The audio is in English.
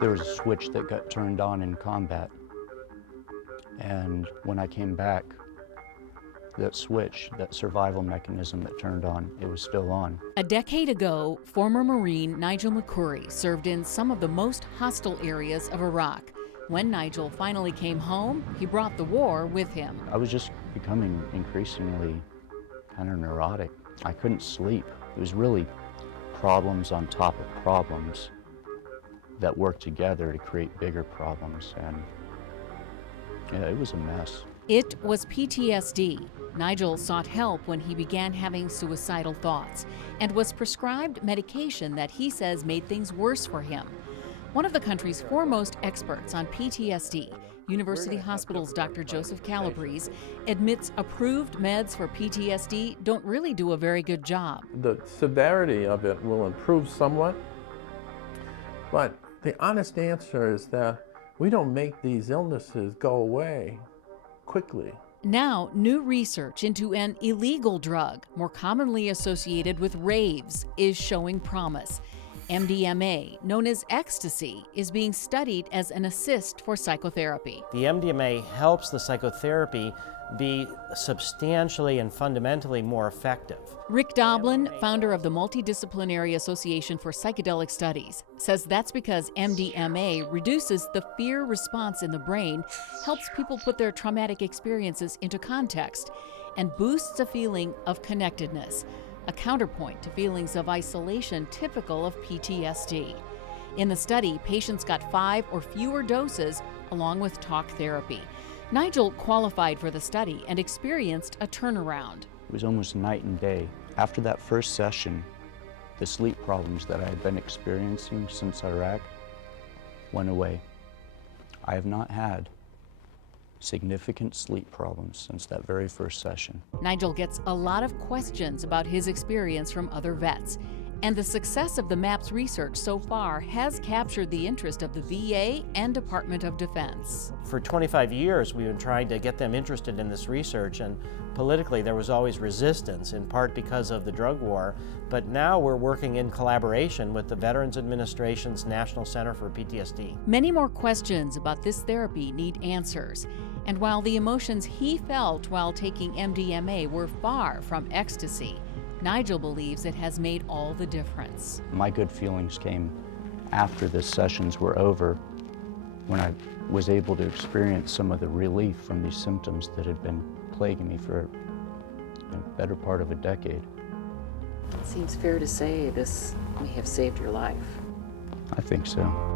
There was a switch that got turned on in combat, and when I came back, that switch, that survival mechanism that turned on, it was still on. A decade ago, former Marine Nigel McCoury served in some of the most hostile areas of Iraq. When Nigel finally came home, he brought the war with him. I was just becoming increasingly kind of neurotic. I couldn't sleep. It was really problems on top of problems that worked together to create bigger problems, and yeah, it was a mess. It was PTSD. Nigel sought help when he began having suicidal thoughts and was prescribed medication that he says made things worse for him. One of the country's foremost experts on PTSD, University Hospital's Dr. Joseph Calabrese, admits approved meds for PTSD don't really do a very good job. The severity of it will improve somewhat, but the honest answer is that we don't make these illnesses go away quickly. Now, new research into an illegal drug, more commonly associated with raves, is showing promise. MDMA, known as ecstasy, is being studied as an assist for psychotherapy. The MDMA helps the psychotherapy be substantially and fundamentally more effective. Rick Doblin, founder of the Multidisciplinary Association for Psychedelic Studies, says that's because MDMA reduces the fear response in the brain, helps people put their traumatic experiences into context, and boosts a feeling of connectedness, a counterpoint to feelings of isolation typical of PTSD. In the study, patients got 5 or fewer doses along with talk therapy. Nigel qualified for the study and experienced a turnaround. It was almost night and day. After that first session, the sleep problems that I had been experiencing since Iraq went away. I have not had significant sleep problems since that very first session. Nigel gets a lot of questions about his experience from other vets, and the success of the MAPS research so far has captured the interest of the VA and Department of Defense. For 25 years, we've been trying to get them interested in this research, and politically there was always resistance, in part because of the drug war. But now we're working in collaboration with the Veterans Administration's National Center for PTSD. Many more questions about this therapy need answers. And while the emotions he felt while taking MDMA were far from ecstasy, Nigel believes it has made all the difference. My good feelings came after the sessions were over, when I was able to experience some of the relief from these symptoms that had been plaguing me for the better part of a decade. It seems fair to say this may have saved your life. I think so.